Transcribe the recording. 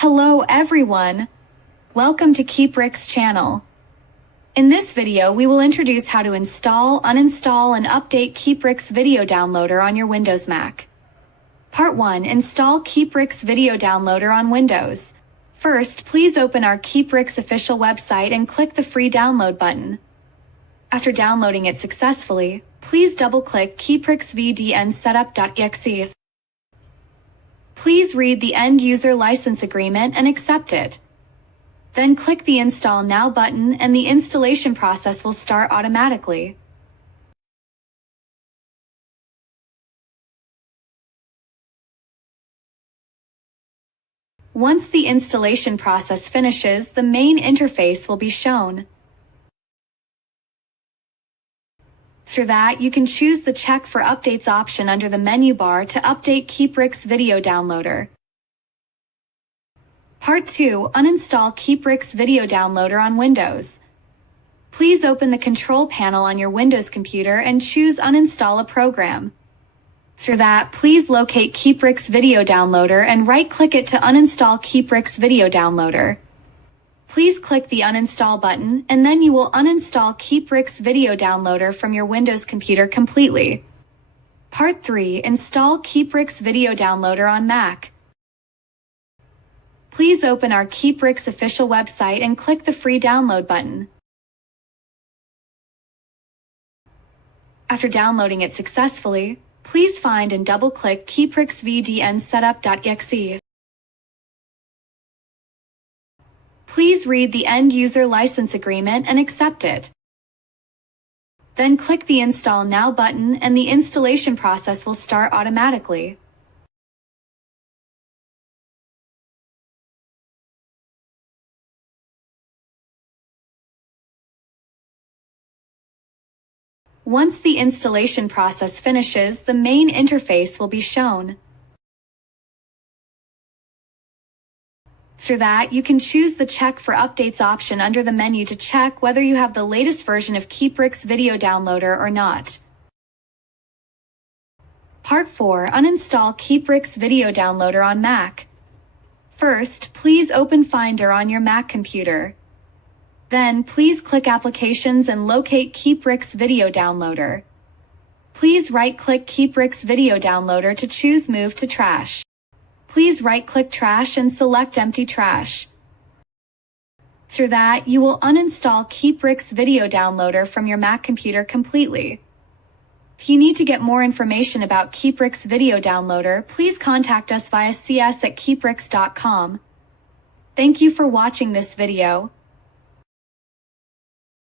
Hello everyone! Welcome to Keeprix channel. In this video, we will introduce how to install, uninstall, and update Keeprix Video Downloader on your Windows Mac. Part 1. Install Keeprix Video Downloader on Windows. First, please open our Keeprix official website and click the free download button. After downloading it successfully, please double-click keeprixvdnsetup.exe. Please read the end-user license agreement and accept it. Then click the Install Now button and the installation process will start automatically. Once the installation process finishes, the main interface will be shown. After that, you can choose the Check for Updates option under the menu bar to update Keeprix Video Downloader. Part 2. Uninstall Keeprix Video Downloader on Windows. Please open the control panel on your Windows computer and choose Uninstall a program. After that, please locate Keeprix Video Downloader and right-click it to uninstall Keeprix Video Downloader. Please click the Uninstall button, and then you will uninstall Keeprix Video Downloader from your Windows computer completely. Part 3. Install Keeprix Video Downloader on Mac. Please open our Keeprix official website and click the free download button. After downloading it successfully, please find and double-click keeprixvdnsetup.exe. Please read the end-user license agreement and accept it. Then click the Install Now button and the installation process will start automatically. Once the installation process finishes, the main interface will be shown. After that, you can choose the Check for Updates option under the menu to check whether you have the latest version of Keeprix Video Downloader or not. Part 4. Uninstall Keeprix Video Downloader on Mac. First, please open Finder on your Mac computer. Then, please click Applications and locate Keeprix Video Downloader. Please right-click Keeprix Video Downloader to choose Move to Trash. Please right-click Trash and select Empty Trash. After that, you will uninstall Keeprix Video Downloader from your Mac computer completely. If you need to get more information about Keeprix Video Downloader, please contact us via cs@keeprix.com. Thank you for watching this video.